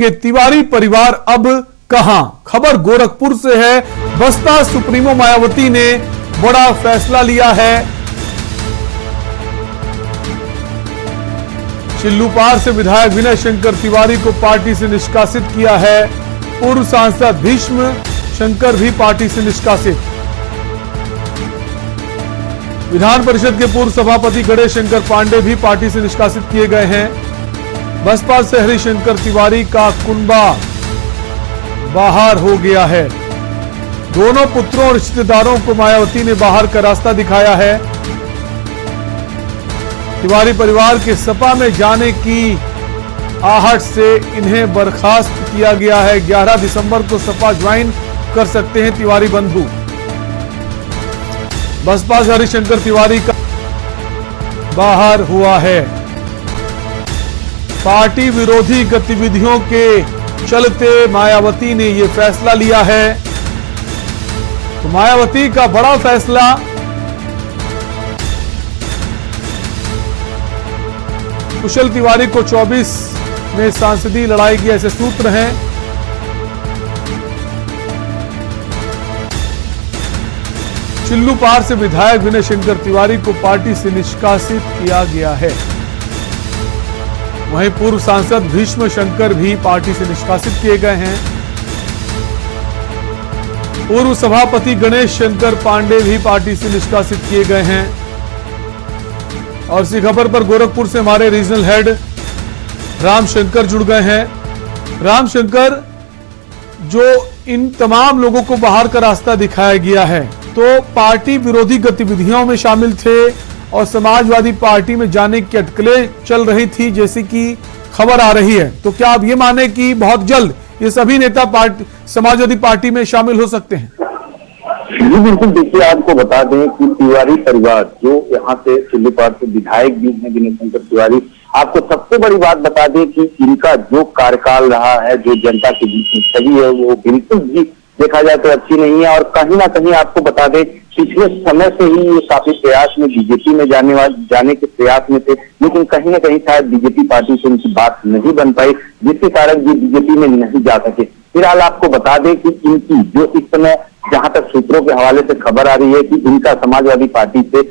कि तिवारी परिवार अब कहां? खबर गोरखपुर से है। बसपा सुप्रीमो मायावती ने बड़ा फैसला लिया है। चिल्लूपार से विधायक विनय शंकर तिवारी को पार्टी से निष्कासित किया है। पूर्व सांसद भीष्म शंकर भी पार्टी से निष्कासित। विधान परिषद के पूर्व सभापति गणेश शंकर पांडे भी पार्टी से निष्कासित किए गए हैं। बसपा से हरिशंकर तिवारी का कुनबा बाहर हो गया है। दोनों पुत्रों और रिश्तेदारों को मायावती ने बाहर का रास्ता दिखाया है। तिवारी परिवार के सपा में जाने की आहट से इन्हें बर्खास्त किया गया है। 11 दिसंबर को सपा ज्वाइन कर सकते हैं तिवारी बंधु। बसपा से हरिशंकर तिवारी का बाहर हुआ है। पार्टी विरोधी गतिविधियों के चलते मायावती ने यह फैसला लिया है। तो मायावती का बड़ा फैसला। कुशल तिवारी को 24 में सांसदीय लड़ाई की ऐसे सूत्र हैं। चिल्लूपार से विधायक विनय शंकर तिवारी को पार्टी से निष्कासित किया गया है। वहीं पूर्व सांसद भीष्म शंकर भी पार्टी से निष्कासित किए गए हैं। पूर्व सभापति गणेश शंकर पांडे भी पार्टी से निष्कासित किए गए हैं। और इसी खबर पर गोरखपुर से हमारे रीजनल हेड रामशंकर जुड़ गए हैं। रामशंकर, जो इन तमाम लोगों को बाहर का रास्ता दिखाया गया है, तो पार्टी विरोधी गतिविधियों में शामिल थे और समाजवादी पार्टी में जाने की अटकलें चल रही थी, जैसे कि खबर आ रही है। तो क्या आप ये माने कि बहुत जल्द ये सभी नेता समाजवादी पार्टी में शामिल हो सकते हैं? जी बिल्कुल। देखिए, आपको बता दें कि तिवारी परिवार जो यहाँ से चिल्लूपार से विधायक भी हैं विनय शंकर तिवारी, आपको सबसे बड़ी बात बता दें कि इनका जो कार्यकाल रहा है, जो जनता के बीच में छवि है, वो बिल्कुल भी देखा जाए तो अच्छी नहीं है। और कहीं ना कहीं आपको बता दें, पिछले समय से ही ये काफी प्रयास में बीजेपी में जाने के प्रयास में थे, लेकिन कहीं ना कहीं शायद बीजेपी पार्टी से उनकी बात नहीं बन पाई, जिसके कारण ये बीजेपी में नहीं जा सके। फिलहाल आपको बता दें कि इनकी जो इस समय जहां तक सूत्रों के हवाले से खबर आ रही है कि इनका समाजवादी पार्टी से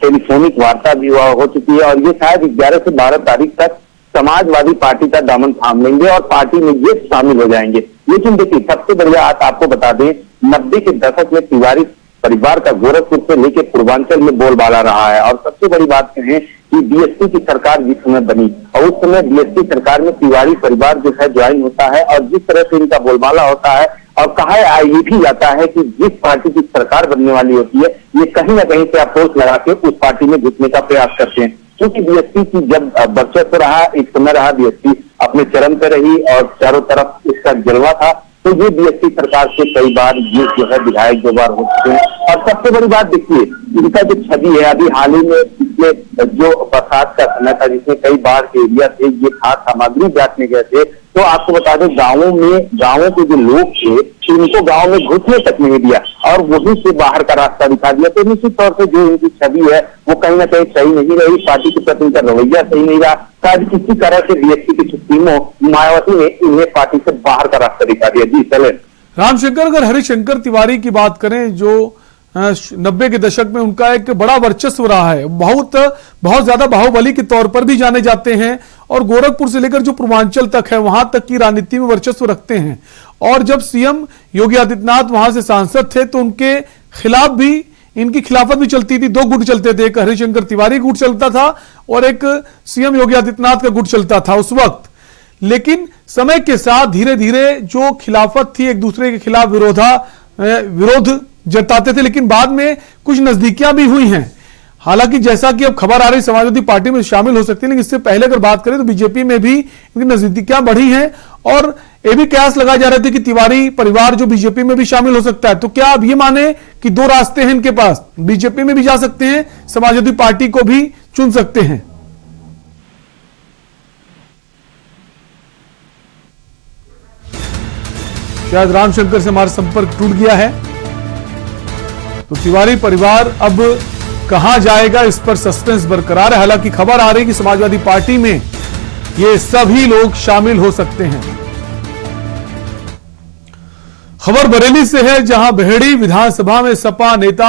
टेलीफोनिक वार्ता भी हो चुकी है और ये शायद 11 से 12 तारीख तक समाजवादी पार्टी का दामन थाम लेंगे और पार्टी में ये शामिल हो जाएंगे। लेकिन देखिए, सबसे बढ़िया बात आपको बता दें, 90 के दशक में तिवारी परिवार का गोरखपुर से लेकर पूर्वांचल में बोलबाला रहा है। और सबसे बड़ी बात कहें कि बीएसपी की सरकार जिस समय बनी और उस समय बीएसपी सरकार में तिवारी परिवार जो है ज्वाइन होता है और जिस तरह से इनका बोलबाला होता है और कहा ये भी जाता है कि जिस पार्टी की सरकार बनने वाली होती है, ये कहीं ना कहीं से अपोज लगा के उस पार्टी में घुसने का प्रयास करते हैं। क्योंकि बीएसपी की जब वर्चस्व रहा, एक समय रहा, बीएसपी अपने चरम पे रही और चारों तरफ इसका जलवा था, तो ये बीएसपी सरकार से कई बार ये जो है विधायक 2 बार हो चुके हैं। और सबसे बड़ी बात देखिए, इनका जो छवि है, अभी हाल ही में पिछले जो बरसात का समय था जिसमें कई बार के एरिया थे, ये खाद्य सामग्री बांटने गए थे, तो आपको बता दें गाँवों के जो लोग थे इनको गाँव में घुसने तक नहीं दिया और वहीं से बाहर का रास्ता दिखा दिया। तो निश्चित तौर से जो इनकी छवि है वो कहीं ना कहीं सही नहीं रही, पार्टी के प्रति इनका रवैया सही नहीं रहा। शायद किसी तरह से बीएसपी की सुप्रीमो मायावती ने इन्हें पार्टी से बाहर का रास्ता दिखा दिया। जी चले रामशंकर, अगर हरिशंकर तिवारी की बात करें, जो 90 के दशक में उनका एक बड़ा वर्चस्व रहा है, बहुत ज्यादा बाहुबली के तौर पर भी जाने जाते हैं और गोरखपुर से लेकर जो पूर्वांचल तक है वहां तक की राजनीति में वर्चस्व रखते हैं। और जब सीएम योगी आदित्यनाथ वहां से सांसद थे तो उनके खिलाफ भी इनकी खिलाफत भी चलती थी। 2 गुट चलते थे, एक हरिशंकर तिवारी गुट चलता था और एक सीएम योगी आदित्यनाथ का गुट चलता था उस वक्त। लेकिन समय के साथ धीरे धीरे जो खिलाफत थी, एक दूसरे के खिलाफ विरोध जताते थे, लेकिन बाद में कुछ नजदीकियां भी हुई हैं। हालांकि जैसा कि अब खबर आ रही समाजवादी पार्टी में शामिल हो सकती है, लेकिन इससे पहले अगर बात करें तो बीजेपी में भी इनकी नजदीकियां बढ़ी हैं और ये भी कयास लगाए जा रहे थे कि तिवारी परिवार जो बीजेपी में भी शामिल हो सकता है। तो क्या आप ये माने कि 2 रास्ते हैं इनके पास, बीजेपी में भी जा सकते हैं, समाजवादी पार्टी को भी चुन सकते हैं? शायद रामशंकर से हमारा संपर्क टूट गया है। तो तिवारी परिवार अब कहां जाएगा, इस पर सस्पेंस बरकरार है। हालांकि खबर आ रही है कि समाजवादी पार्टी में ये सभी लोग शामिल हो सकते हैं। खबर बरेली से है, जहां बहेड़ी विधानसभा में सपा नेता